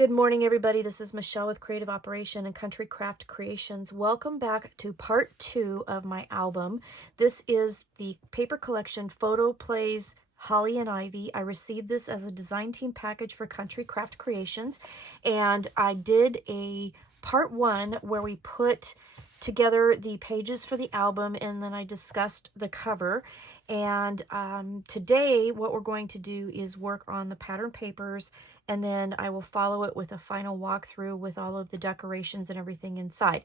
Good morning, everybody. This is Michelle with Creative Operation and Country Craft Creations. Welcome back to part 2 of my album. This is the paper collection Photo Plays Holly and Ivy. I received this as a design team package for Country Craft Creations, and I did a part 1 where we put together the pages for the album, and then I discussed the cover. And today what we're going to do is work on the pattern papers, and then I will follow it with a final walkthrough with all of the decorations and everything inside.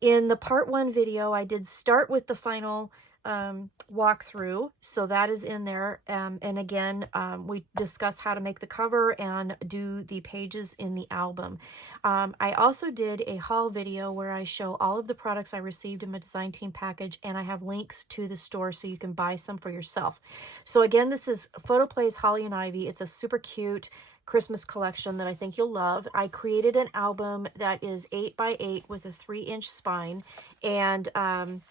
In the part 1 video, I did start with the final walkthrough, so that is in there. And again, we discuss how to make the cover and do the pages in the album. I also did a haul video where I show all of the products I received in my design team package, and I have links to the store so you can buy some for yourself. So again, this is Photo Plays Holly and Ivy. It's a super cute Christmas collection that I think you'll love. I created an album that is 8 by 8 with a 3-inch spine, and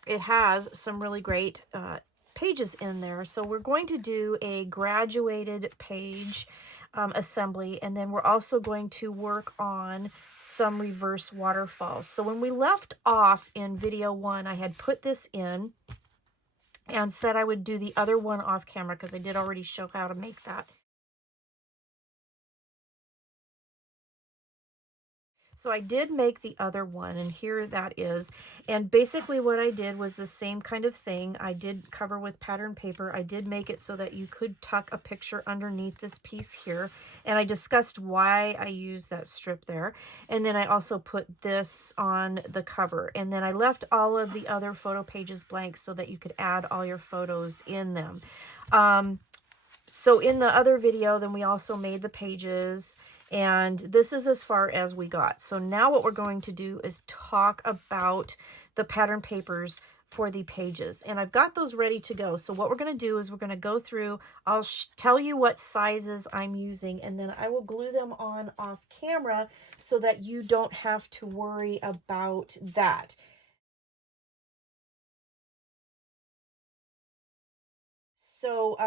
it has some really great pages in there. So we're going to do a graduated page assembly, and then we're also going to work on some reverse waterfalls. So when we left off in video 1, I had put this in and said I would do the other one off camera because I did already show how to make that. So I did make the other one, and here that is. And basically what I did was the same kind of thing. I did cover with pattern paper. I did make it so that you could tuck a picture underneath this piece here. And I discussed why I used that strip there. And then I also put this on the cover. And then I left all of the other photo pages blank so that you could add all your photos in them. So in the other video, then we also made the pages, and this is as far as we got. So now what we're going to do is talk about the pattern papers for the pages, and I've got those ready to go. So what we're going to do is we're going to go through, I'll tell you what sizes I'm using, and then I will glue them on off camera so that you don't have to worry about that. So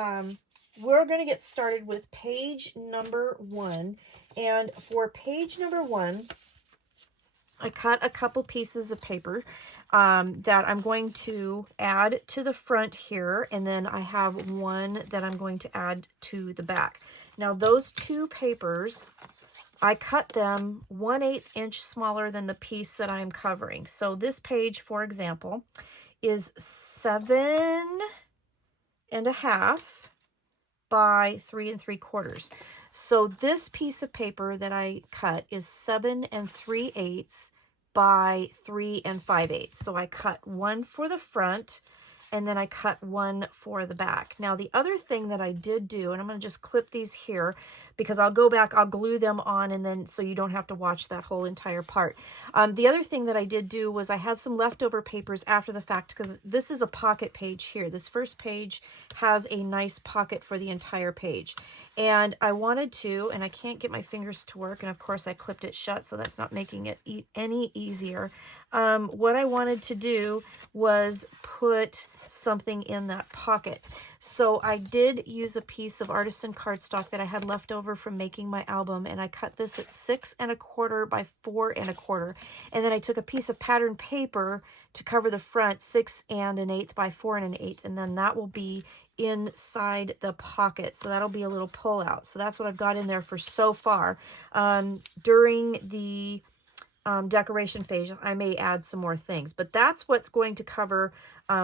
we're going to get started with page number 1. And for page number 1, I cut a couple pieces of paper that I'm going to add to the front here. And then I have one that I'm going to add to the back. Now those two papers, I cut them 1/8 inch smaller than the piece that I'm covering. So this page, for example, is 7.5 by 3 3/4. So this piece of paper that I cut is 7 3/8 by 3 5/8. So I cut one for the front, and then I cut one for the back. Now the other thing that I did do, and I'm going to just clip these here because I'll go back, I'll glue them on, and then so you don't have to watch that whole entire part. The other thing that I did do was I had some leftover papers after the fact, because this is a pocket page here. This first page has a nice pocket for the entire page. And I wanted to, and I can't get my fingers to work, and of course I clipped it shut, so that's not making it any easier. What I wanted to do was put something in that pocket. So I did use a piece of artisan cardstock that I had left over from making my album, and I cut this at 6 1/4 by 4 1/4. And then I took a piece of pattern paper to cover the front, 6 1/8 by 4 1/8, and then that will be inside the pocket. So that'll be a little pull out. So that's what I've got in there for so far. During the decoration phase, I may add some more things, but that's what's going to cover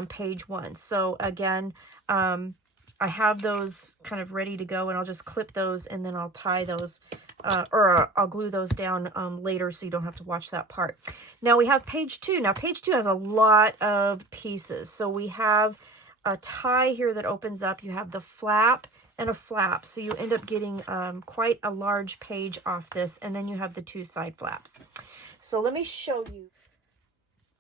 page 1. So again, I have those kind of ready to go, and I'll just clip those, and then I'll tie those or I'll glue those down later so you don't have to watch that part. Now we have page 2. Now page 2 has a lot of pieces. So we have a tie here that opens up. You have the flap and a flap, so you end up getting quite a large page off this, and then you have the 2 side flaps. So let me show you.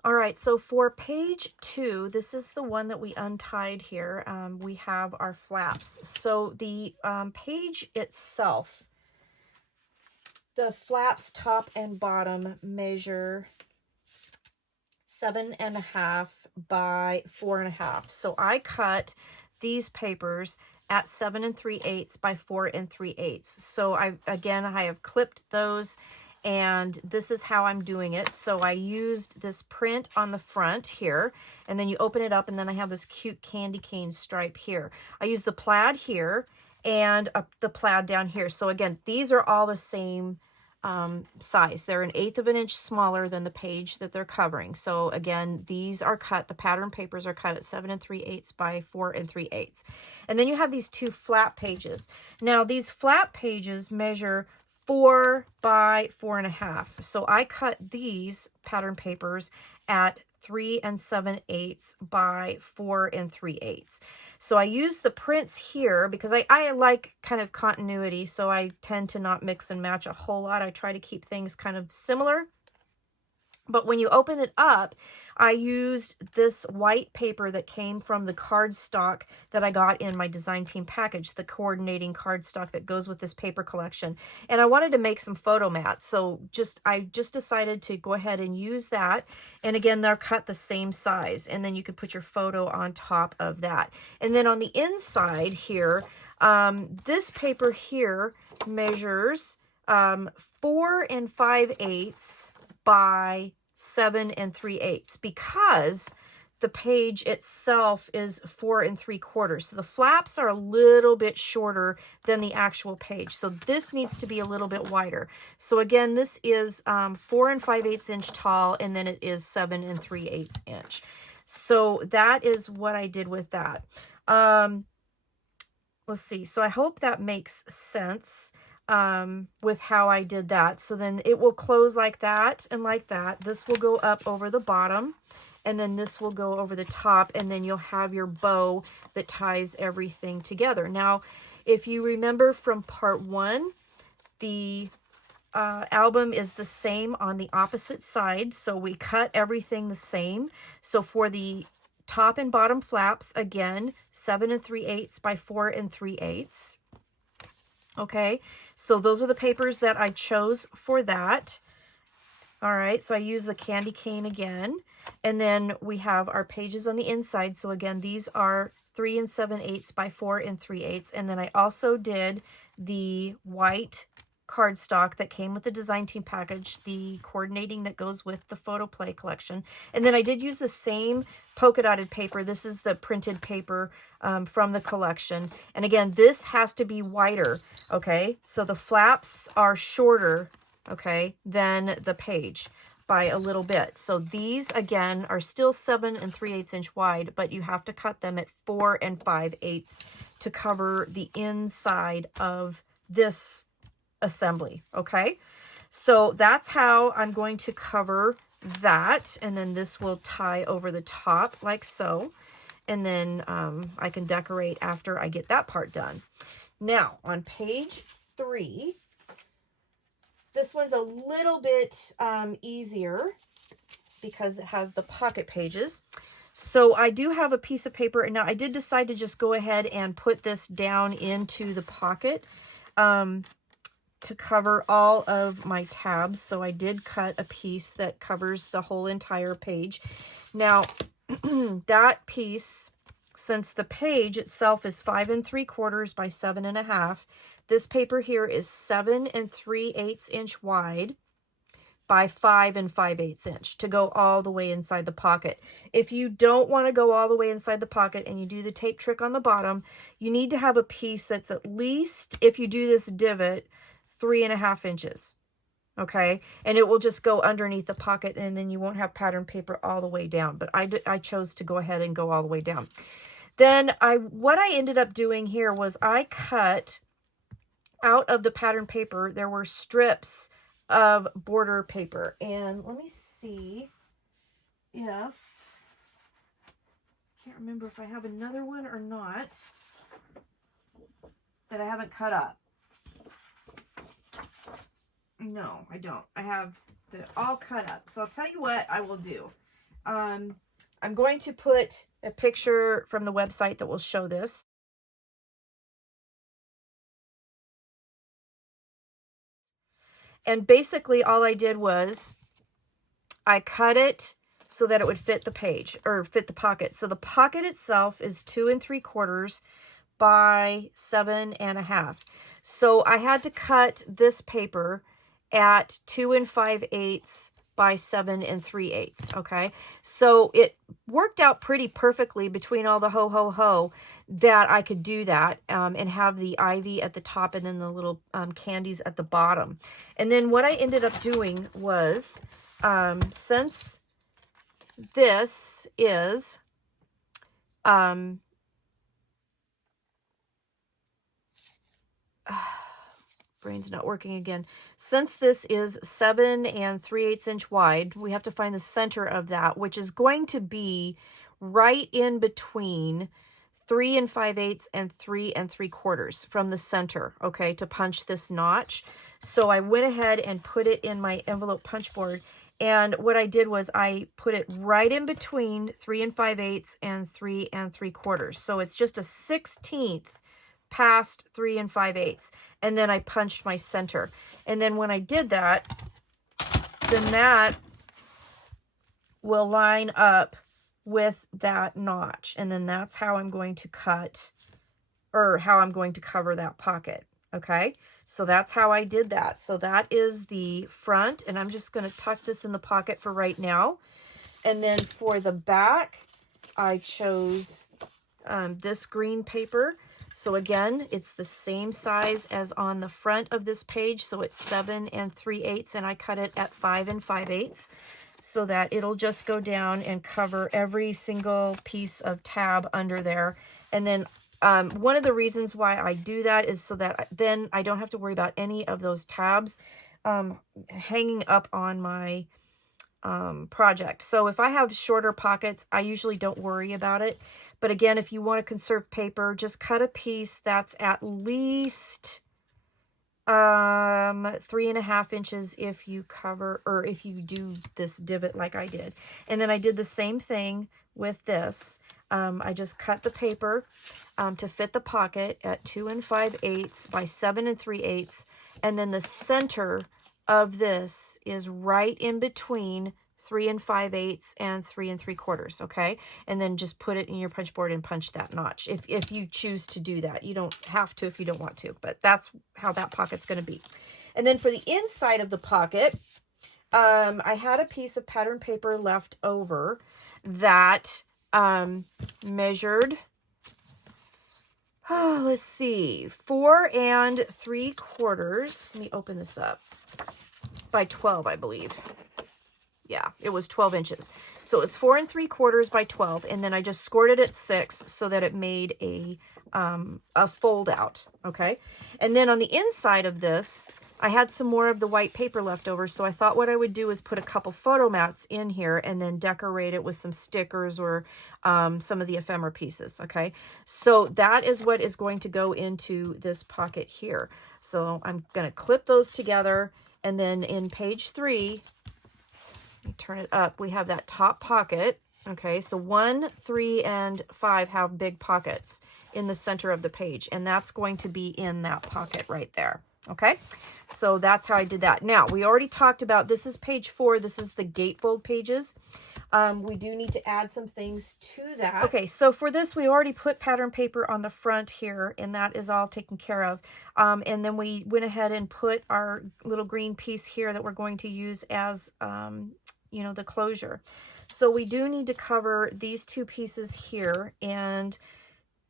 All right, so for page 2, this is the one that we untied here. We have our flaps. So the page itself, the flaps top and bottom measure 7.5 by 4.5. So I cut these papers at 7 3/8 by 4 3/8. So I have clipped those, and this is how I'm doing it. So I used this print on the front here, and then you open it up, and then I have this cute candy cane stripe here. I use the plaid here and the plaid down here. So again, these are all the same size. They're 1/8 of an inch smaller than the page that they're covering. So again, these are cut, the pattern papers are cut at 7 3/8 by 4 3/8. And then you have these two flap pages. Now these flap pages measure 4 by 4.5. So I cut these pattern papers at 3 7/8 by 4 3/8. So I use the prints here because I like kind of continuity, so I tend to not mix and match a whole lot. I try to keep things kind of similar. But when you open it up, I used this white paper that came from the cardstock that I got in my design team package, the coordinating cardstock that goes with this paper collection. And I wanted to make some photo mats. So I just decided to go ahead and use that. And again, they're cut the same size. And then you could put your photo on top of that. And then on the inside here, this paper here measures 4 5/8 by 7 3/8 because the page itself is 4 3/4. So the flaps are a little bit shorter than the actual page. So this needs to be a little bit wider. So again, this is 4 5/8 inch tall, and then it is 7 3/8 inch. So that is what I did with that. Let's see. So I hope that makes sense with how I did that. So then it will close like that and like that. This will go up over the bottom, and then this will go over the top, and then you'll have your bow that ties everything together. Now, if you remember from part 1, the album is the same on the opposite side, so we cut everything the same. So for the top and bottom flaps, again, 7 3/8 by 4 3/8. Okay, so those are the papers that I chose for that. All right, so I use the candy cane again. And then we have our pages on the inside. So again, these are 3 7/8 by 4 3/8. And then I also did the white cardstock that came with the design team package, the coordinating that goes with the photo play collection. And then I did use the same polka dotted paper. This is the printed paper from the collection. And again, this has to be wider, okay? So the flaps are shorter, okay, than the page by a little bit. So these, again, are still 7 3/8 inch wide, but you have to cut them at 4 5/8 to cover the inside of this assembly, okay? So that's how I'm going to cover that, and then this will tie over the top like so, and then I can decorate after I get that part done. Now, on page 3, this one's a little bit easier because it has the pocket pages. So I do have a piece of paper, and now I did decide to just go ahead and put this down into the pocket to cover all of my tabs. So I did cut a piece that covers the whole entire page. Now, that piece, since the page itself is 5 3/4 by 7.5, this paper here is 7 3/8 inch wide by 5 5/8 inch to go all the way inside the pocket. If you don't want to go all the way inside the pocket and you do the tape trick on the bottom, you need to have a piece that's at least, if you do this divot, 3.5 inches. Okay, and it will just go underneath the pocket, and then you won't have pattern paper all the way down. But I chose to go ahead and go all the way down. Then what I ended up doing here was I cut out of the pattern paper, there were strips of border paper. And let me see if, can't remember if I have another one or not that I haven't cut up. No, I don't. I have the all cut up. So I'll tell you what I will do. I'm going to put a picture from the website that will show this. And basically all I did was I cut it so that it would fit the page, or fit the pocket. So the pocket itself is 2 3/4 by 7.5. So I had to cut this paper at 2 5/8 by 7 3/8. Okay, so it worked out pretty perfectly between all the ho ho ho that I could do that, and have the ivy at the top and then the little candies at the bottom. And then what I ended up doing was, since this is brain's not working again. Since this is 7 3/8 inch wide, we have to find the center of that, which is going to be right in between 3 5/8 and 3 3/4 from the center, okay, to punch this notch. So I went ahead and put it in my envelope punch board. And what I did was I put it right in between 3 5/8 and 3 3/4. So it's just a 1/16 past 3 5/8, and then I punched my center. And then when I did that, then that will line up with that notch, and then that's how I'm going to cut, or how I'm going to cover that pocket. Okay, so that's how I did that. So that is the front, and I'm just going to tuck this in the pocket for right now. And then for the back, I chose this green paper. So again, it's the same size as on the front of this page. So it's 7 3/8, and I cut it at 5 5/8 so that it'll just go down and cover every single piece of tab under there. And then one of the reasons why I do that is so that then I don't have to worry about any of those tabs hanging up on my project. So if I have shorter pockets, I usually don't worry about it. But again, if you want to conserve paper, just cut a piece that's at least 3.5 inches if you cover, or if you do this divot like I did. And then I did the same thing with this. I just cut the paper to fit the pocket at 2 5/8 by 7 3/8. And then the center of this is right in between 3 5/8 and 3 3/4, okay? And then just put it in your punch board and punch that notch if you choose to do that. You don't have to if you don't want to, but that's how that pocket's going to be. And then for the inside of the pocket, I had a piece of pattern paper left over that measured, let's see, 4 3/4. Let me open this up. By 12, I believe. Yeah, it was 12 inches. So it was 4 3/4 by 12, and then I just scored it at 6 so that it made a fold out, okay? And then on the inside of this, I had some more of the white paper left over, so I thought what I would do is put a couple photo mats in here and then decorate it with some stickers or some of the ephemera pieces, okay? So that is what is going to go into this pocket here. So I'm going to clip those together, and then in page 3, let me turn it up, we have that top pocket, okay? So 1, 3, and 5 have big pockets in the center of the page, and that's going to be in that pocket right there, okay? So that's how I did that. Now, we already talked about, this is page 4, this is the gatefold pages. We do need to add some things to that. Okay, so for this, we already put pattern paper on the front here, and that is all taken care of. And then we went ahead and put our little green piece here that we're going to use as, you know, the closure. So we do need to cover these two pieces here, and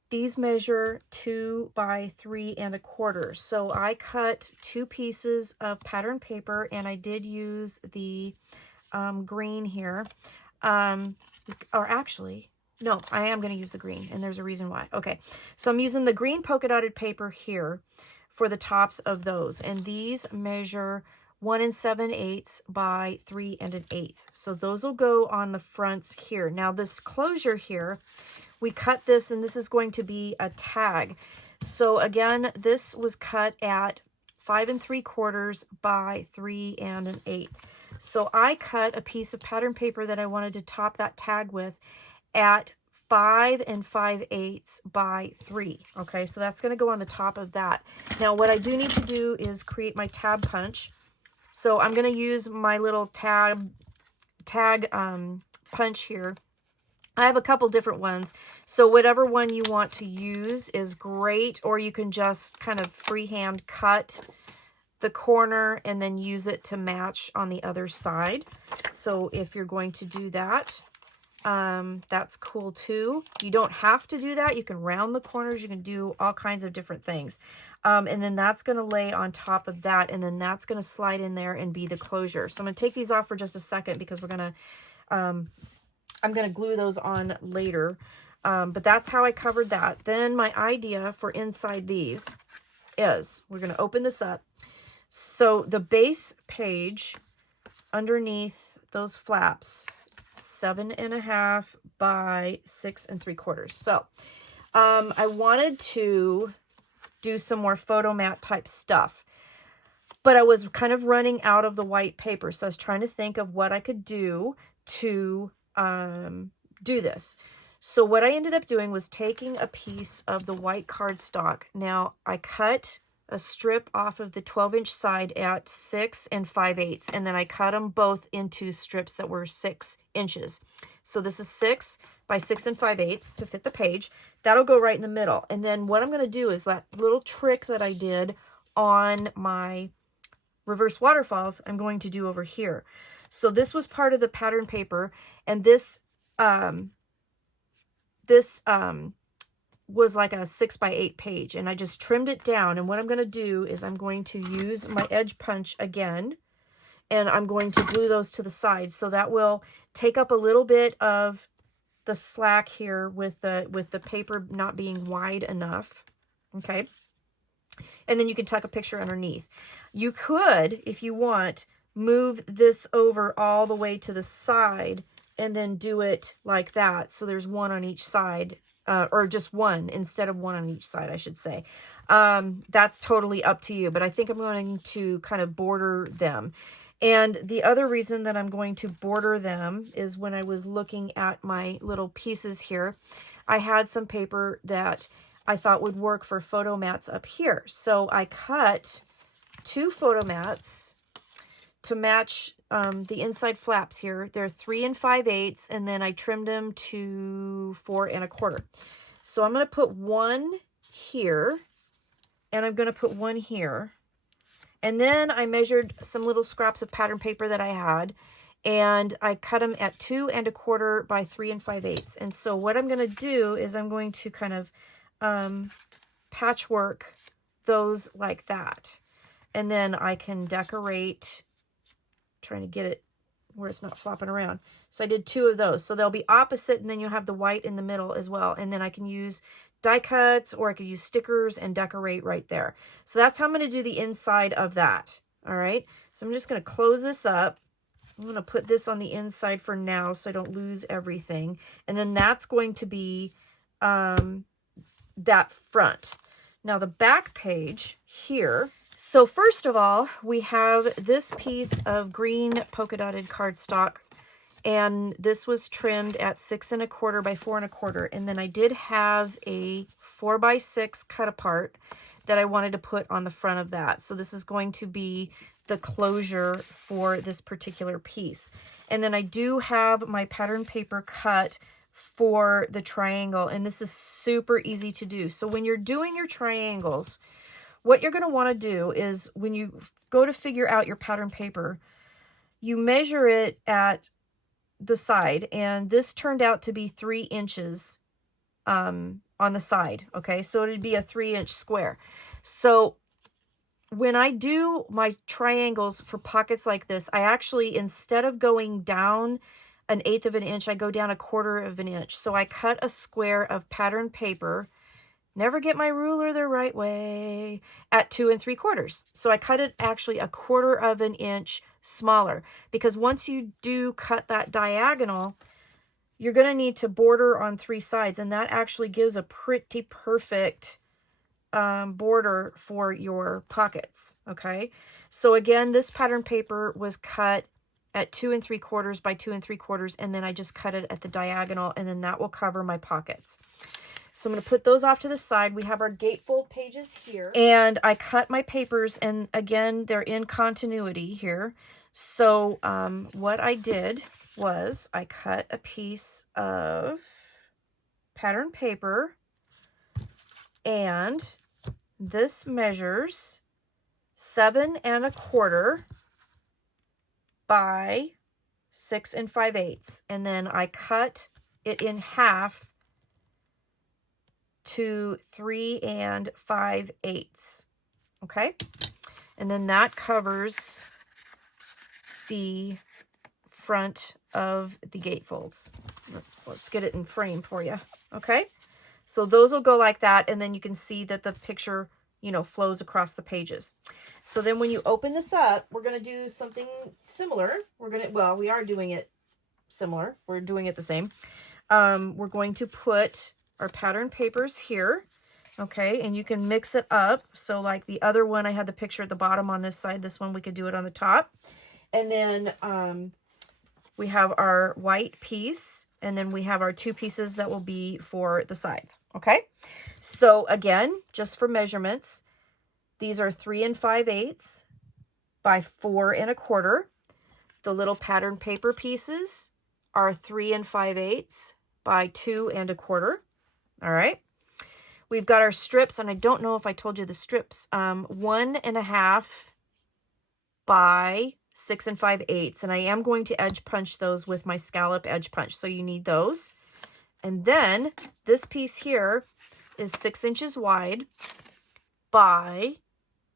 these measure 2 by 3 1/4. So I cut 2 pieces of pattern paper, and I did use the green here. Or actually, no, I am going to use the green, and there's a reason why. Okay, so I'm using the green polka dotted paper here for the tops of those, and these measure 1 7/8 by 3 1/8. So those will go on the fronts here. Now this closure here, we cut this, and this is going to be a tag. So again, this was cut at 5 3/4 by 3 1/8. So I cut a piece of pattern paper that I wanted to top that tag with at 5 5/8 by 3. Okay, so that's going to go on the top of that. Now what I do need to do is create my tab punch. So I'm going to use my little tag punch here, I have a couple different ones, so whatever one you want to use is great, or you can just kind of freehand cut the corner and then use it to match on the other side. So if you're going to do that, that's cool too. You don't have to do that. You can round the corners. You can do all kinds of different things. And then that's going to lay on top of that, and then that's going to slide in there and be the closure. So I'm going to take these off for just a second because we're going to, I'm going to glue those on later. But that's how I covered that. Then my idea for inside these is, we're going to open this up. So the base page underneath those flaps, 7.5 by 6 3/4. So I wanted to do some more photo mat type stuff, but I was kind of running out of the white paper. So I was trying to think of what I could do to do this. So what I ended up doing was taking a piece of the white cardstock. Now I cut a strip off of the 12-inch side at 6 5/8, and then I cut them both into strips that were 6 inches. So this is 6 by 6 5/8 to fit the page. That'll go right in the middle. And then what I'm going to do is that little trick that I did on my reverse waterfalls, I'm going to do over here. So this was part of the pattern paper, and this was like a 6 by 8 page, and I just trimmed it down. And what I'm going to do is I'm going to use my edge punch again, and I'm going to glue those to the sides. So that will take up a little bit of the slack here with the paper not being wide enough. Okay. And then you can tuck a picture underneath. You could, if you want, move this over all the way to the side and then do it like that. So there's one on each side. Or just one instead of one on each side, I should say. That's totally up to you, but I think I'm going to kind of border them. And the other reason that I'm going to border them is when I was looking at my little pieces here, I had some paper that I thought would work for photo mats up here. So I cut 2 photo mats to match the inside flaps here. They're 3 5/8, and then I trimmed them to 4 1/4. So I'm going to put one here, and I'm going to put one here. And then I measured some little scraps of pattern paper that I had, and I cut them at 2 1/4 by 3 5/8. And so what I'm going to do is I'm going to kind of patchwork those like that. And then I can decorate, trying to get it where it's not flopping around. So I did 2 of those. So they'll be opposite, and then you'll have the white in the middle as well. And then I can use die cuts, or I could use stickers and decorate right there. So that's how I'm going to do the inside of that. All right. So I'm just going to close this up. I'm going to put this on the inside for now so I don't lose everything. And then that's going to be that front. Now the back page here. So first of all, we have this piece of green polka dotted cardstock, and this was trimmed at 6 1/4 by 4 1/4. And then I did have a 4 by 6 cut apart that I wanted to put on the front of that. So this is going to be the closure for this particular piece. And then I do have my pattern paper cut for the triangle, and this is super easy to do. So when you're doing your triangles, what you're going to want to do is when you go to figure out your pattern paper, you measure it at the side, and this turned out to be 3 inches on the side. Okay, so it'd be a 3-inch square. So when I do my triangles for pockets like this, I actually, instead of going down 1/8 of an inch, I go down 1/4 of an inch. So I cut a square of pattern paper. Never get my ruler the right way, at 2 3/4. So I cut it actually 1/4 of an inch smaller, because once you do cut that diagonal, you're going to need to border on 3 sides, and that actually gives a pretty perfect border for your pockets. Okay. So again, this pattern paper was cut at 2 3/4 by 2 3/4, and then I just cut it at the diagonal, and then that will cover my pockets. So I'm going to put those off to the side. We have our gatefold pages here. And I cut my papers, and again, they're in continuity here. So what I did was I cut a piece of pattern paper, and this measures 7 1/4 by 6 5/8, and then I cut it in half to 3 5/8. Okay, and then that covers the front of the gatefolds. Oops, let's get it in frame for you. Okay, so those will go like that, and then you can see that the picture, you know, flows across the pages. So then when you open this up, we're going to do something similar. Well, we are doing it similar. We're doing it the same. We're going to put our pattern papers here. Okay, and you can mix it up. So like the other one, I had the picture at the bottom on this side. This one, we could do it on the top. And then we have our white piece, and then we have our 2 pieces that will be for the sides. Okay, so again, just for measurements, these are 3 5/8 by 4 1/4. The little pattern paper pieces are 3 5/8 by 2 1/4. All right. We've got our strips, and I don't know if I told you the strips. 1 1/2 by 6 5/8, and I am going to edge punch those with my scallop edge punch, so you need those. And then this piece here is 6 inches wide by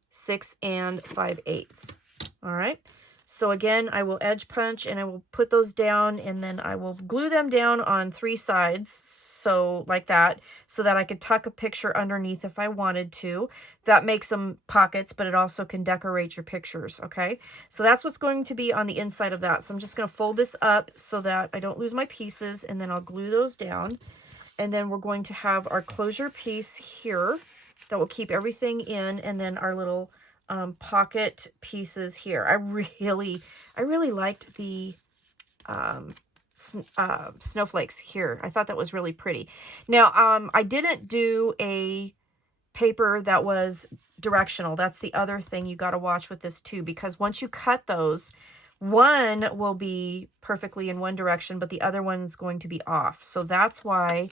6 5/8. All right. So again, I will edge punch, and I will put those down, and then I will glue them down on 3 sides, so like that, so that I could tuck a picture underneath if I wanted to. That makes some pockets, but it also can decorate your pictures, okay? So that's what's going to be on the inside of that. So I'm just going to fold this up so that I don't lose my pieces, and then I'll glue those down. And then we're going to have our closure piece here that will keep everything in, and then our little pocket pieces here. I really liked the snowflakes here. I thought that was really pretty. Now, I didn't do a paper that was directional. That's the other thing you got to watch with this too, because once you cut those, one will be perfectly in one direction, but the other one's going to be off. So that's why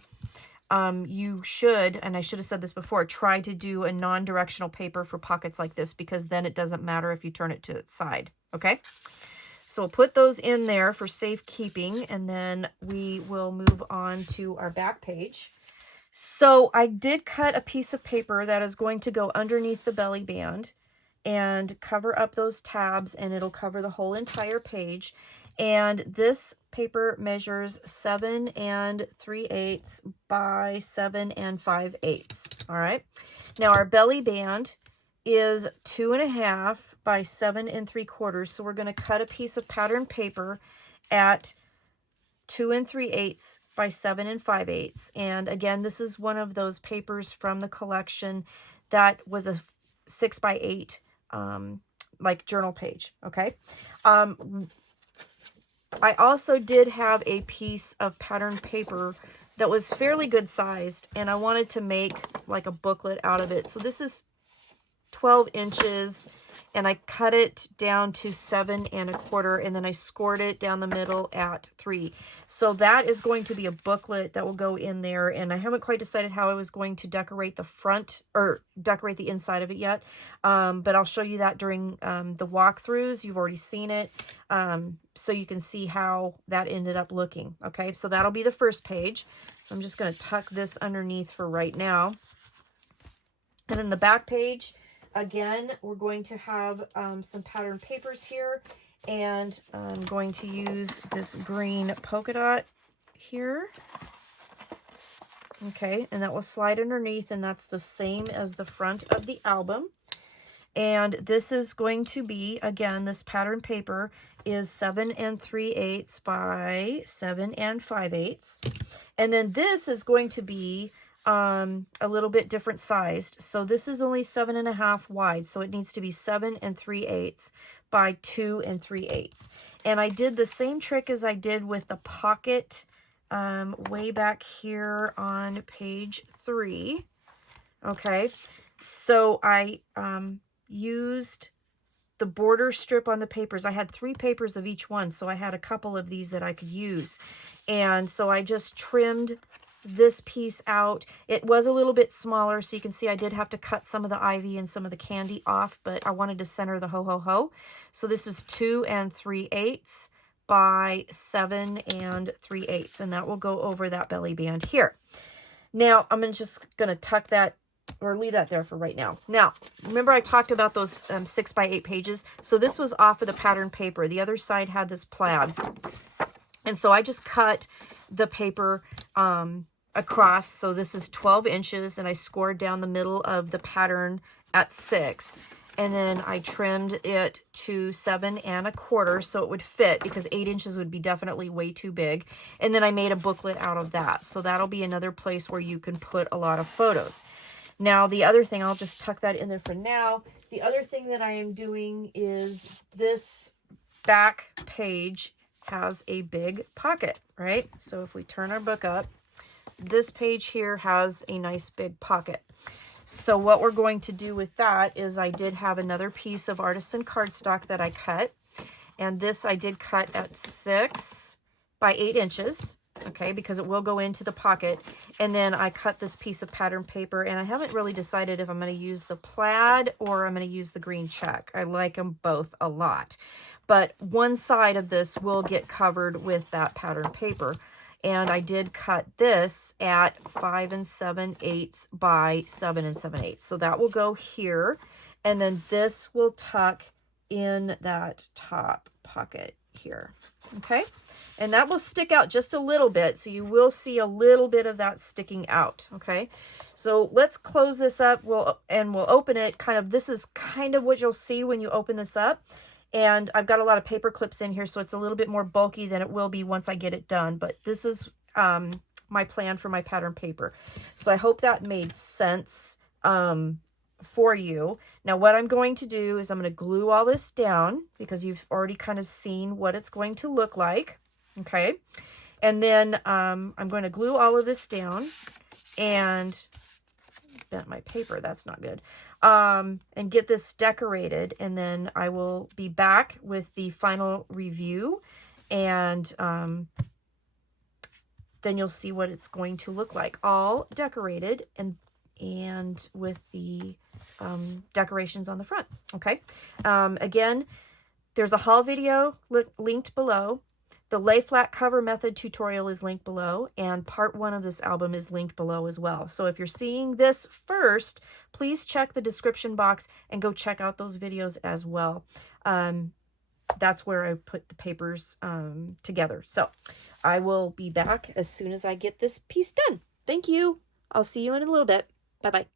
you should, and I should have said this before, try to do a non-directional paper for pockets like this, because then it doesn't matter if you turn it to its side. Okay, so we'll put those in there for safekeeping, and then we will move on to our back page. So I did cut a piece of paper that is going to go underneath the belly band and cover up those tabs, and it'll cover the whole entire page. And this paper measures 7 3/8 by 7 5/8. All right. Now our belly band is 2 1/2 by 7 3/4. So we're going to cut a piece of pattern paper at 2 3/8 by 7 5/8. And again, this is one of those papers from the collection that was a 6 by 8 like journal page. Okay. I also did have a piece of pattern paper that was fairly good sized, and I wanted to make like a booklet out of it. So this is 12 inches, and I cut it down to 7 1/4, and then I scored it down the middle at 3. So that is going to be a booklet that will go in there, and I haven't quite decided how I was going to decorate the front or decorate the inside of it yet, but I'll show you that during the walkthroughs. You've already seen it, so you can see how that ended up looking. Okay, so that'll be the first page. So I'm just going to tuck this underneath for right now. And then the back page, again, we're going to have some pattern papers here, and I'm going to use this green polka dot here. Okay, and that will slide underneath, and that's the same as the front of the album. And this is going to be, again, this pattern paper is 7 3/8 by 7 5/8. And then this is going to be a little bit different sized. So this is only 7 1/2 wide. So it needs to be 7 3/8 by 2 3/8. And I did the same trick as I did with the pocket way back here on page 3. Okay. So I used the border strip on the papers. I had 3 papers of each one, so I had a couple of these that I could use. And so I just trimmed this piece out. It was a little bit smaller, so you can see I did have to cut some of the ivy and some of the candy off, but I wanted to center the ho-ho-ho. So this is 2 3/8 by 7 3/8, and that will go over that belly band here. Now, I'm just going to tuck that or leave that there for right now. Now, remember I talked about those 6 by 8 pages? So this was off of the pattern paper. The other side had this plaid. And so I just cut the paper across. So this is 12 inches, and I scored down the middle of the pattern at 6. And then I trimmed it to 7 1/4 so it would fit, because 8 inches would be definitely way too big. And then I made a booklet out of that. So that'll be another place where you can put a lot of photos. Now, the other thing, I'll just tuck that in there for now. The other thing that I am doing is this back page has a big pocket, right? So if we turn our book up, this page here has a nice big pocket. So what we're going to do with that is I did have another piece of artisan cardstock that I cut. And this I did cut at 6 by 8 inches. Okay, because it will go into the pocket. And then I cut this piece of pattern paper, and I haven't really decided if I'm going to use the plaid or I'm going to use the green check. I like them both a lot. But one side of this will get covered with that pattern paper. And I did cut this at 5 7/8 by 7 7/8. So that will go here. And then this will tuck in that top pocket here. Okay, and that will stick out just a little bit, so you will see a little bit of that sticking out. Okay, so let's close this up. We'll open it. This is kind of what you'll see when you open this up. And I've got a lot of paper clips in here, so it's a little bit more bulky than it will be once I get it done. But this is my plan for my pattern paper. So I hope that made sense for you. Now what I'm going to do is I'm going to glue all this down, because you've already kind of seen what it's going to look like. Okay, and then I'm going to glue all of this down, and bent my paper, that's not good, and get this decorated, and then I will be back with the final review, and then you'll see what it's going to look like, all decorated and with the decorations on the front. Okay, again, there's a haul video linked below. The lay flat cover method tutorial is linked below, and part 1 of this album is linked below as well. So if you're seeing this first, please check the description box and go check out those videos as well. That's where I put the papers together. So I will be back as soon as I get this piece done. Thank you. I'll see you in a little bit. Bye-bye.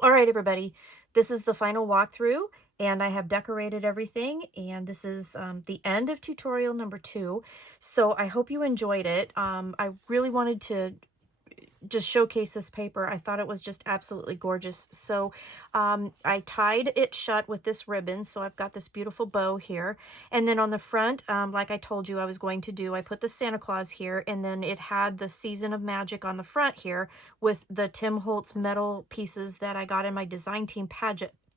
All right, everybody. This is the final walkthrough, and I have decorated everything, and this is the end of tutorial number 2. So I hope you enjoyed it. I really wanted to just showcase this paper. I thought it was just absolutely gorgeous. So I tied it shut with this ribbon. So I've got this beautiful bow here. And then on the front, like I told you I was going to do, I put the Santa Claus here, and then it had the Season of Magic on the front here with the Tim Holtz metal pieces that I got in my design team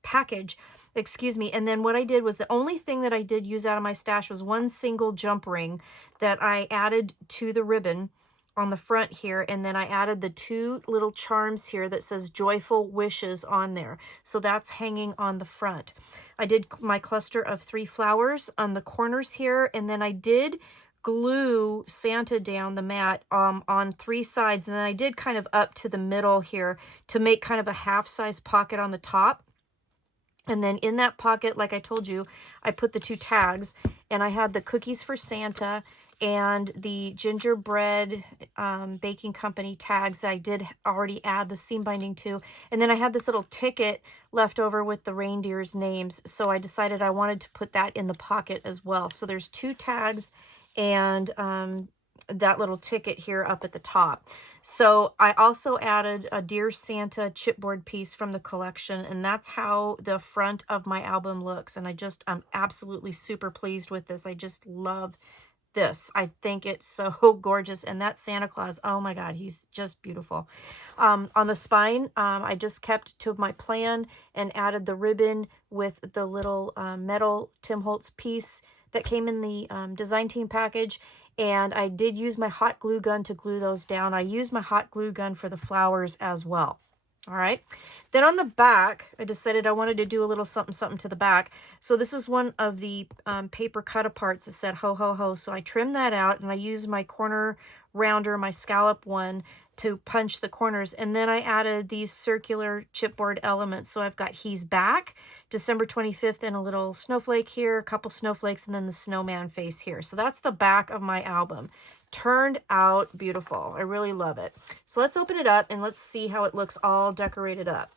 package. Excuse me. And then what I did was, the only thing that I did use out of my stash was one single jump ring that I added to the ribbon on the front here, and then I added the 2 little charms here that says Joyful Wishes on there. So that's hanging on the front. I did my cluster of 3 flowers on the corners here, and then I did glue Santa down the mat on 3 sides, and then I did kind of up to the middle here to make kind of a half-size pocket on the top. And then in that pocket, like I told you, I put the 2 tags, and I had the Cookies for Santa and the gingerbread baking company tags. I did already add the seam binding to, and then I had this little ticket left over with the reindeer's names, so I decided I wanted to put that in the pocket as well. So there's 2 tags and that little ticket here up at the top. So I also added a Dear Santa chipboard piece from the collection, and that's how the front of my album looks. And I'm absolutely super pleased with this. I just love this. I think it's so gorgeous. And that Santa Claus, oh my God, he's just beautiful. On the spine, I just kept to my plan and added the ribbon with the little metal Tim Holtz piece that came in the design team package. And I did use my hot glue gun to glue those down. I used my hot glue gun for the flowers as well. All right. Then on the back, I decided I wanted to do a little something, something to the back. So this is one of the paper cut aparts that said ho, ho, ho. So I trimmed that out and I used my corner rounder, my scallop one, to punch the corners. And then I added these circular chipboard elements. So I've got He's Back, December 25th, and a little snowflake here, a couple snowflakes, and then the snowman face here. So that's the back of my album. Turned out beautiful. I really love it. So let's open it up and let's see how it looks all decorated up.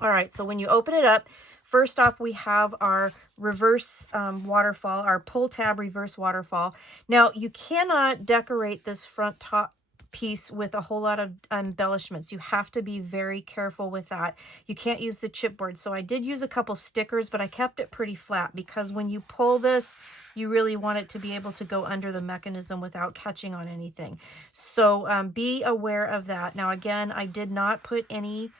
All right, so when you open it up, first off, we have our reverse waterfall, our pull tab reverse waterfall. Now, you cannot decorate this front top piece with a whole lot of embellishments. You have to be very careful with that. You can't use the chipboard. So I did use a couple stickers, but I kept it pretty flat because when you pull this, you really want it to be able to go under the mechanism without catching on anything. So be aware of that. Now, again, I did not put any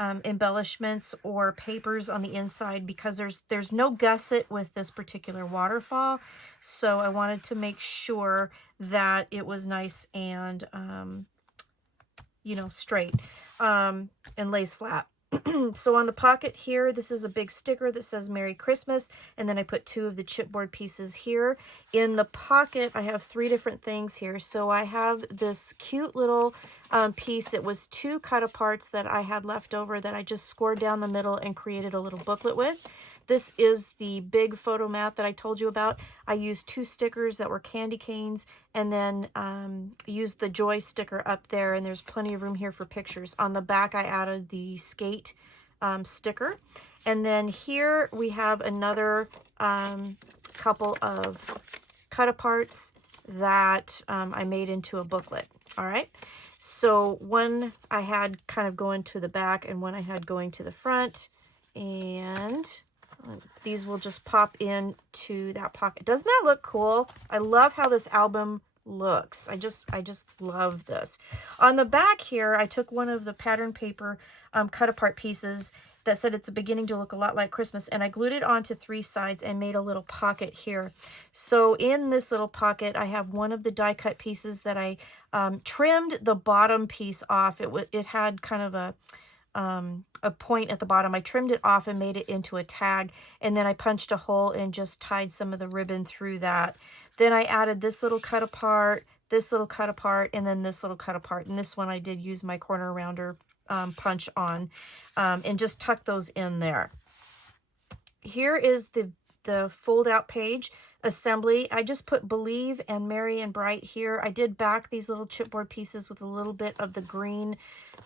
embellishments or papers on the inside because there's no gusset with this particular waterfall. So I wanted to make sure that it was nice and, you know, straight and lays flat. So on the pocket here, this is a big sticker that says Merry Christmas. And then I put 2 of the chipboard pieces here. In the pocket, I have 3 different things here. So I have this cute little piece. It was 2 cut aparts that I had left over that I just scored down the middle and created a little booklet with. This is the big photo mat that I told you about. I used 2 stickers that were candy canes and then used the Joy sticker up there, and there's plenty of room here for pictures. On the back, I added the skate sticker. And then here we have another couple of cut aparts that I made into a booklet. All right. So one I had kind of going to the back and one I had going to the front, and these will just pop into that pocket. Doesn't that look cool? I love how this album looks. I just love this. On the back here, I took one of the pattern paper cut apart pieces that said it's beginning to look a lot like Christmas, and I glued it onto 3 sides and made a little pocket here. So in this little pocket, I have one of the die cut pieces that I trimmed the bottom piece off. It had kind of a point at the bottom. I trimmed it off and made it into a tag, and then I punched a hole and just tied some of the ribbon through that. Then I added this little cut apart, this little cut apart, and then this little cut apart. And this one I did use my corner rounder punch on and just tuck those in there. Here is the fold out page assembly. I just put Believe and Merry and Bright here. I did back these little chipboard pieces with a little bit of the green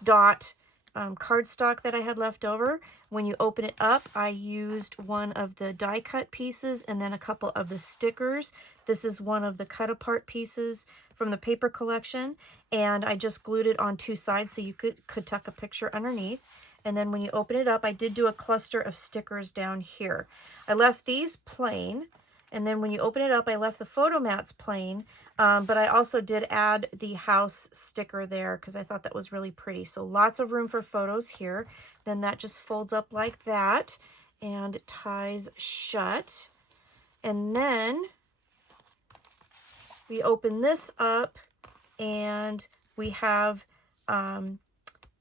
dot cardstock that I had left over. When you open it up, I used one of the die cut pieces and then a couple of the stickers. This is one of the cut apart pieces from the paper collection, and I just glued it on 2 sides so you could tuck a picture underneath. And then when you open it up, I did do a cluster of stickers down here. I left these plain, and then when you open it up, I left the photo mats plain, but I also did add the house sticker there because I thought that was really pretty. So lots of room for photos here. Then that just folds up like that and ties shut. And then we open this up and we have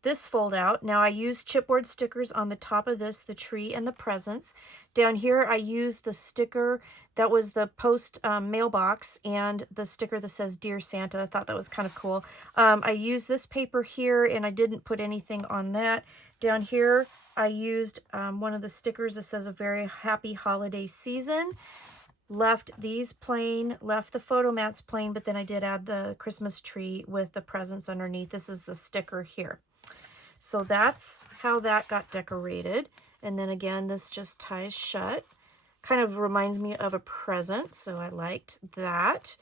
this fold out. Now I used chipboard stickers on the top of this, the tree and the presents. Down here I used the sticker that was the post mailbox and the sticker that says Dear Santa. I thought that was kind of cool. I used this paper here and I didn't put anything on that. Down here I used one of the stickers that says a very happy holiday season. Left these plain, left the photo mats plain, but then I did add the Christmas tree with the presents underneath. This is the sticker here. So that's how that got decorated. And then again, this just ties shut. Kind of reminds me of a present, so I liked that.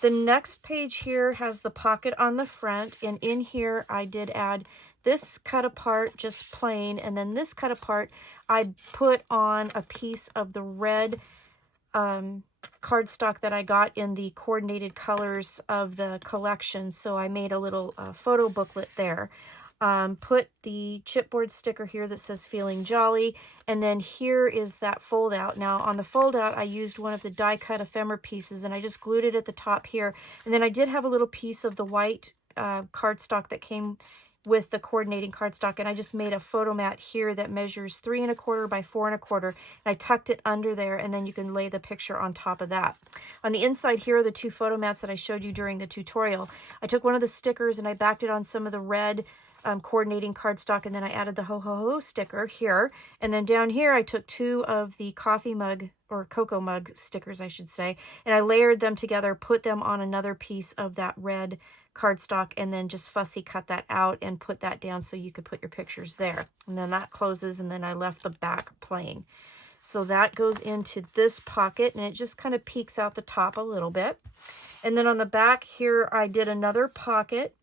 The next page here has the pocket on the front, and in here I did add this cut apart just plain, and then this cut apart I put on a piece of the red cardstock that I got in the coordinated colors of the collection. So I made a little photo booklet there. Put the chipboard sticker here that says feeling jolly, and then here is that fold out. Now on the fold out I used one of the die cut ephemera pieces and I just glued it at the top here, and then I did have a little piece of the white cardstock that came with the coordinating cardstock, and I just made a photo mat here that measures 3 1/4 by 4 1/4, and I tucked it under there, and then you can lay the picture on top of that. On the inside here are the 2 photo mats that I showed you during the tutorial. I took one of the stickers and I backed it on some of the red coordinating cardstock, and then I added the ho ho ho sticker here, and then down here I took 2 of the coffee mug or cocoa mug stickers I should say, and I layered them together, put them on another piece of that red cardstock, and then just fussy cut that out and put that down so you could put your pictures there. And then that closes, and then I left the back plain. So that goes into this pocket, and it just kind of peeks out the top a little bit. And then on the back here I did another pocket,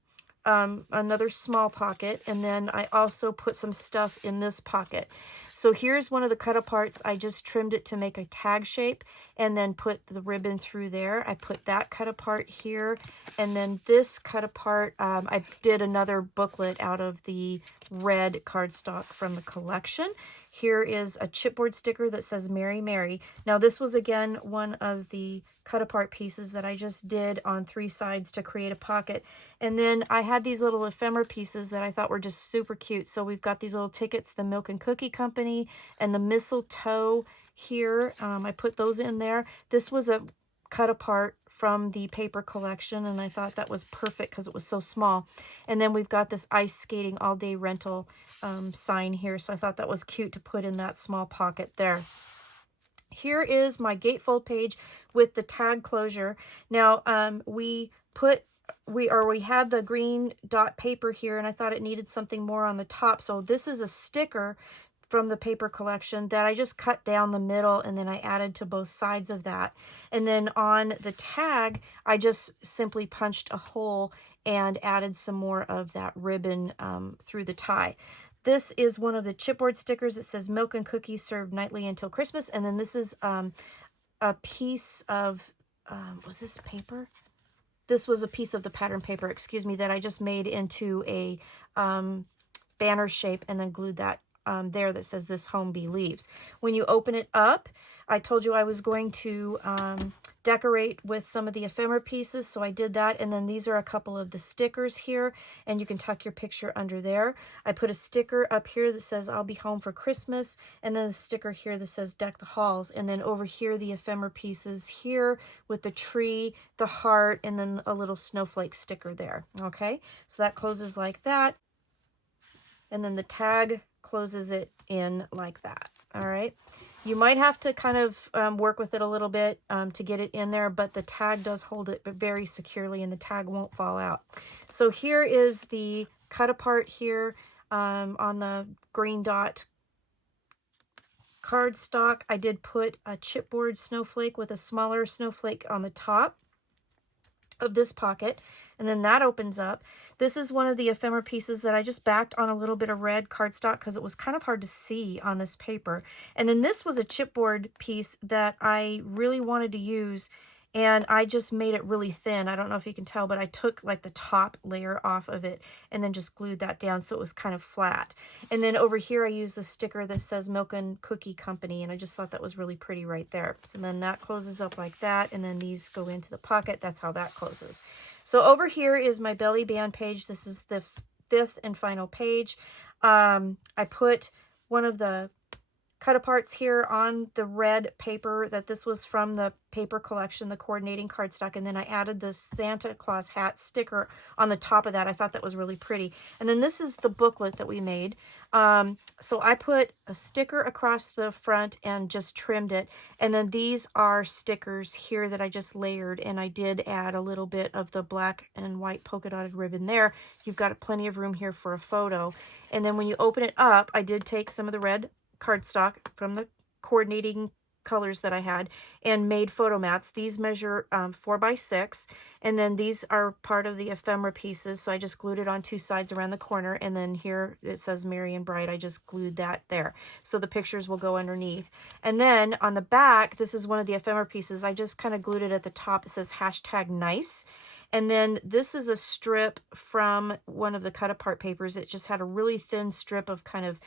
another small pocket, and then I also put some stuff in this pocket. So here's one of the cut aparts. I just trimmed it to make a tag shape and then put the ribbon through there. I put that cut apart here, and then this cut apart, I did another booklet out of the red cardstock from the collection. Here is a chipboard sticker that says Mary Mary. Now this was again one of the cut apart pieces that I just did on 3 sides to create a pocket. And then I had these little ephemera pieces that I thought were just super cute. So we've got these little tickets, the Milk and Cookie Company and the mistletoe here. I put those in there. This was a cut apart from the paper collection, and I thought that was perfect because it was so small. And then we've got this ice skating all day rental sign here, so I thought that was cute to put in that small pocket there. Here is my gatefold page with the tag closure. Now we had the green dot paper here, and I thought it needed something more on the top, so this is a sticker from the paper collection that I just cut down the middle, and then I added to both sides of that. And then on the tag I just simply punched a hole and added some more of that ribbon through the tie. This is one of the chipboard stickers. It says milk and cookies served nightly until Christmas. And then this is a piece of was this paper? This was a piece of the pattern paper, excuse me, that I just made into a banner shape and then glued that there that says this home bee leaves. When you open it up, I told you I was going to decorate with some of the ephemera pieces, so I did that. And then these are a couple of the stickers here, and you can tuck your picture under there. I put a sticker up here that says I'll be home for Christmas, and then a sticker here that says deck the halls. And then over here the ephemera pieces here with the tree, the heart, and then a little snowflake sticker there. Okay, so that closes like that, and then the tag closes it in like that. All right, you might have to kind of work with it a little bit to get it in there, but the tag does hold it very securely, and the tag won't fall out. So here is the cut apart here on the green dot cardstock. I did put a chipboard snowflake with a smaller snowflake on the top of this pocket, and then that opens up. This is one of the ephemera pieces that I just backed on a little bit of red cardstock because it was kind of hard to see on this paper. And then this was a chipboard piece that I really wanted to use, and I just made it really thin. I don't know if you can tell, but I took like the top layer off of it and then just glued that down so it was kind of flat. And then over here I used the sticker that says Milk and Cookie Company, and I just thought that was really pretty right there. So then that closes up like that, and then these go into the pocket. That's how that closes. So over here is my belly band page. This is the 5th and final page. I put one of the cut aparts here on the red paper that this was from the paper collection, the coordinating cardstock, and then I added the Santa Claus hat sticker on the top of that. I thought that was really pretty. And then this is the booklet that we made. So I put a sticker across the front and just trimmed it, and then these are stickers here that I just layered, and I did add a little bit of the black and white polka dotted ribbon there. You've got plenty of room here for a photo. And then when you open it up, I did take some of the red cardstock from the coordinating colors that I had and made photo mats. These measure 4 by 6, and then these are part of the ephemera pieces, so I just glued it on 2 sides around the corner, and then here it says Merry and Bright. I just glued that there, so the pictures will go underneath. And then on the back, this is one of the ephemera pieces. I just kind of glued it at the top. It says #nice. And then this is a strip from one of the cut apart papers. It just had a really thin strip of kind of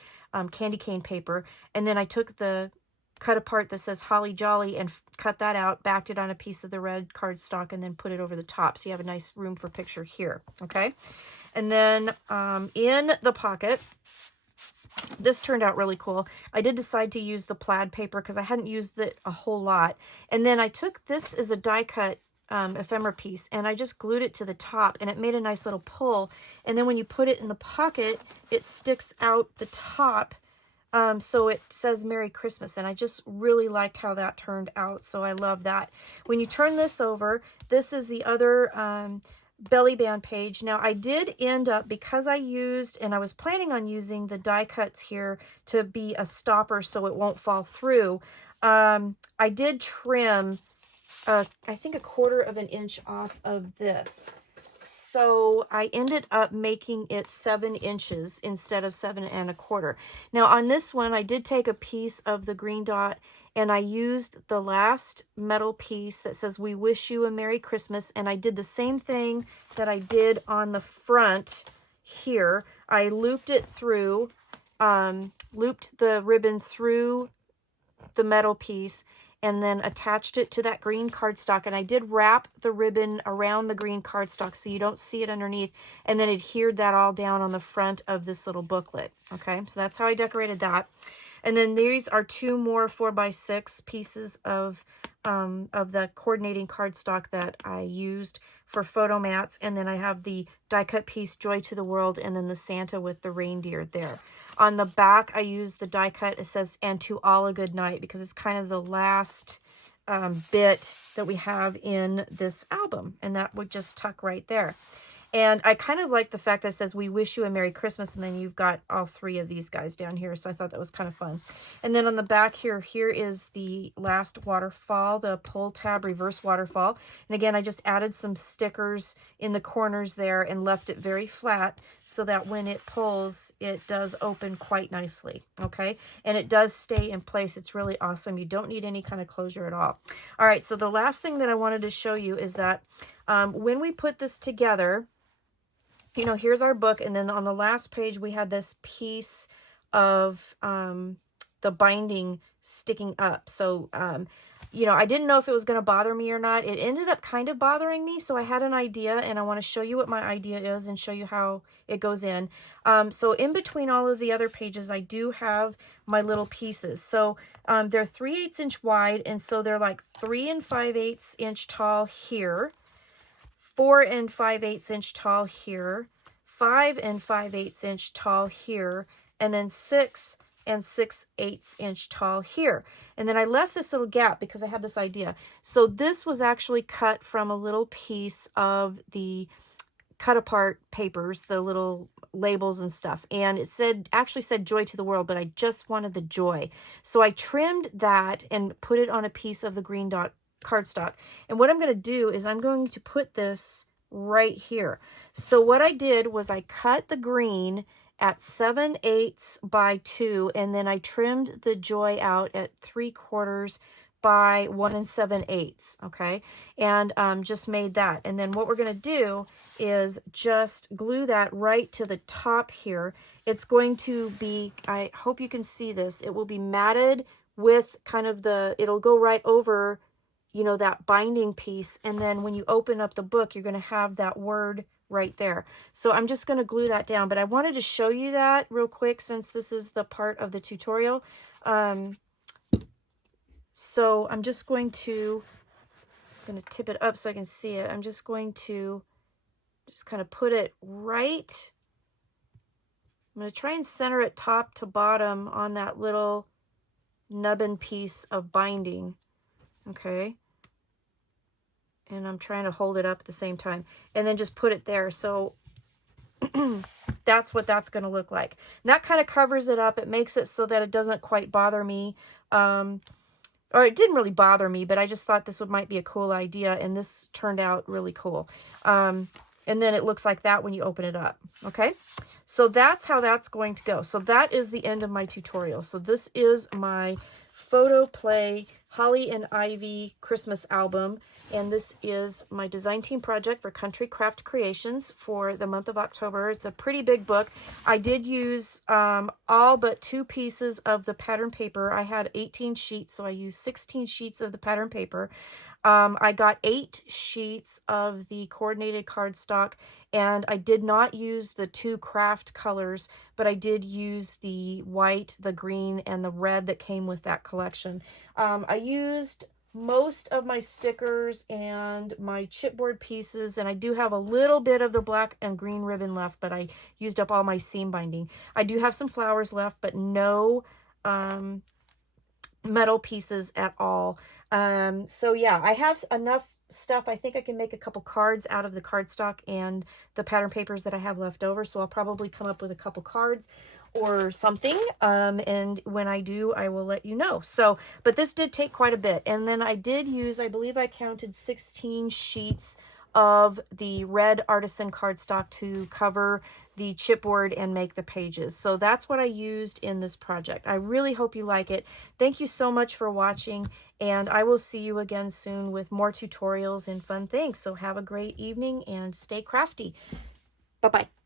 candy cane paper. And then I took the cut apart that says Holly Jolly and cut that out, backed it on a piece of the red cardstock, and then put it over the top. So you have a nice room for picture here. Okay. And then in the pocket, this turned out really cool. I did decide to use the plaid paper because I hadn't used it a whole lot. And then I took this as a die cut ephemera piece, and I just glued it to the top, and it made a nice little pull. And then when you put it in the pocket, it sticks out the top, so it says Merry Christmas, and I just really liked how that turned out, so I love that. When you turn this over, this is the other belly band page. Now I did end up, because I used, and I was planning on using the die cuts here to be a stopper so it won't fall through, I did trim I think 1/4 of an inch off of this. So I ended up making it 7 inches instead of 7 1/4. Now on this one, I did take a piece of the green dot and I used the last metal piece that says, "We wish you a Merry Christmas." And I did the same thing that I did on the front here. I looped it through, looped the ribbon through the metal piece, and then attached it to that green cardstock. And I did wrap the ribbon around the green cardstock so you don't see it underneath, and then adhered that all down on the front of this little booklet. Okay, so that's how I decorated that. And then these are 2 more 4 by 6 pieces of the coordinating cardstock that I used for photo mats. And then I have the die cut piece, Joy to the World, and then the Santa with the reindeer there. On the back, I used the die cut. It says, "And to all a good night," because it's kind of the last bit that we have in this album. And that would just tuck right there. And I kind of like the fact that it says, "We wish you a Merry Christmas," and then you've got all 3 of these guys down here. So I thought that was kind of fun. And then on the back here is the last waterfall, the pull tab reverse waterfall. And again, I just added some stickers in the corners there and left it very flat so that when it pulls, it does open quite nicely. Okay. And it does stay in place. It's really awesome. You don't need any kind of closure at all. All right. So the last thing that I wanted to show you is that when we put this together, you know, here's our book, and then on the last page, we had this piece of the binding sticking up. So, you know, I didn't know if it was going to bother me or not. It ended up kind of bothering me, so I had an idea, and I want to show you what my idea is and show you how it goes in. So in between all of the other pages, I do have my little pieces. So they're 3/8 inch wide, and so they're like 3 5/8 inch tall here, 4 5/8 inch tall here, 5 5/8 inch tall here, and then 6 6/8 inch tall here. And then I left this little gap because I had this idea. So this was actually cut from a little piece of the cut apart papers, the little labels and stuff. And it actually said Joy to the World, but I just wanted the joy. So I trimmed that and put it on a piece of the green dot cardstock. And what I'm going to do is I'm going to put this right here. So what I did was I cut the green at 7/8 by 2, and then I trimmed the joy out at 3/4 by 1 7/8. Okay, and just made that. And then what we're going to do is just glue that right to the top here. It's going to be, I hope you can see this, it will be matted with kind of it'll go right over, you know, that binding piece. And then when you open up the book, you're going to have that word right there. So I'm just going to glue that down, but I wanted to show you that real quick since this is the part of the tutorial. So I'm just going to tip it up so I can see it. I'm just going to just kind of put it right. I'm going to try and center it top to bottom on that little nubbin piece of binding. Okay. And I'm trying to hold it up at the same time, and then just put it there. So that's what that's going to look like. And that kind of covers it up. It makes it so that it doesn't quite bother me. or it didn't really bother me, but I just thought this might be a cool idea, and this turned out really cool. And then it looks like that when you open it up, okay? So that's how that's going to go. So that is the end of my tutorial. So this is my Photo Play Holly and Ivy Christmas album, and this is my design team project for Country Craft Creations for the month of October. It's a pretty big book. I did use all but 2 pieces of the pattern paper. I had 18 sheets, so I used 16 sheets of the pattern paper. I got 8 sheets of the coordinated cardstock, and I did not use the 2 craft colors, but I did use the white, the green, and the red that came with that collection. I used most of my stickers and my chipboard pieces, and I do have a little bit of the black and green ribbon left, but I used up all my seam binding. I do have some flowers left, but no metal pieces at all. So yeah, I have enough stuff. I think I can make a couple cards out of the cardstock and the pattern papers that I have left over. So I'll probably come up with a couple cards or something. And when I do, I will let you know. So, but this did take quite a bit. And then I did use, I believe I counted 16 sheets of the Red Artisan Cardstock to cover the chipboard and make the pages. So that's what I used in this project. I really hope you like it. Thank you so much for watching, and I will see you again soon with more tutorials and fun things. So have a great evening and stay crafty. Bye-bye.